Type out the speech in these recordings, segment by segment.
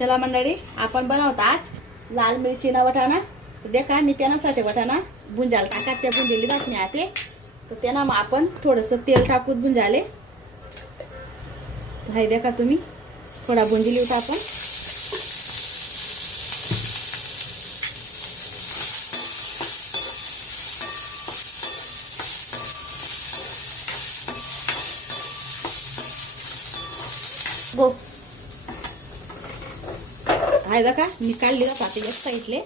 चला मंडळी, आपण बनवतो आज लाल मिरचीना वटाणा. तर देखा मी त्यासाठी वटाणा भुंजाल टाका, त्या भुंजली दाखमी आते. तर त्यांना मग आपण थोडंसं तेल टाकून भुंजाले. हाय देखा तुम्ही थोडा भुंजली होता आपण. गो हाय देखा मी काढली का पाते एक साईडले.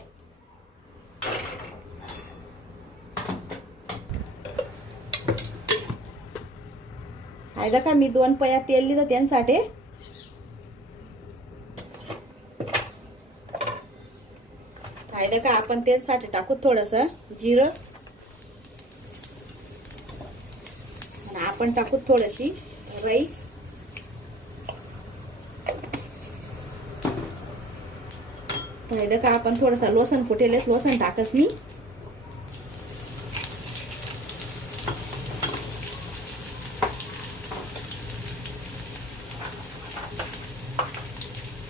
हाय देखा मी 2 पया तेल लिहिलं त्यांसाठी. हाय देखा आपण त्यासाठी टाकू थोडंसं जिरं आणि आपण टाकू थोडीशी राई. हाय देखा आपण थोडासा लसण कुटेलेत लसण टाकस मी.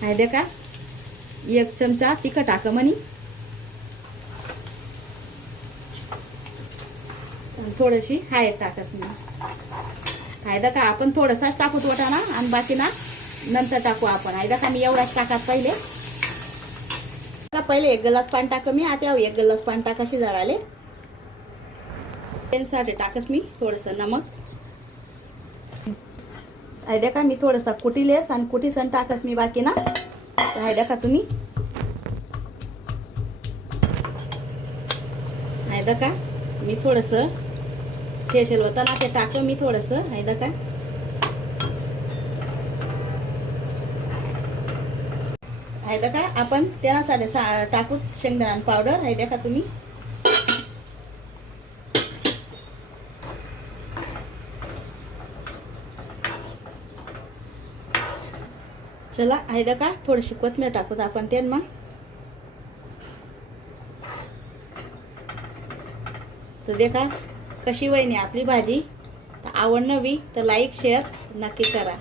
हाय देखा 1 चमचा तिखट टाक म्हणी. थोडीशी हळद टाकस मी. हाय देखा आपण थोडासाच टाकू वटाणा आणि बाकी ना नंतर टाकू आपण. हाय देखा मी एवढाच टाकत पहिले. पहिले 1 ग्लास पाणी टाक मी. आता 1 ग्लास पाणी टाकाशी जळाले. त्यासाठी टाकस मी थोडंसं नमक. हाय देखा मी थोडंसं कुटीलेस आणि कुटीसन टाकस मी बाकी ना. हाय देखा तुम्ही. हाय देखा मी थोडंसं फेशल होता ना ते टाक मी थोडंसं. हाय देखा हाय देखा आपण त्यासाठी टाकू शेंगदाणा पावडर. हाय देखा तुम्ही. चला हाय देखा थोडीशी कोथिंबीर टाकू आपण ते मग. तर देखा कशी वहिनी आपली भाजी. तर आवड नवी तर लाईक शेअर नक्की करा.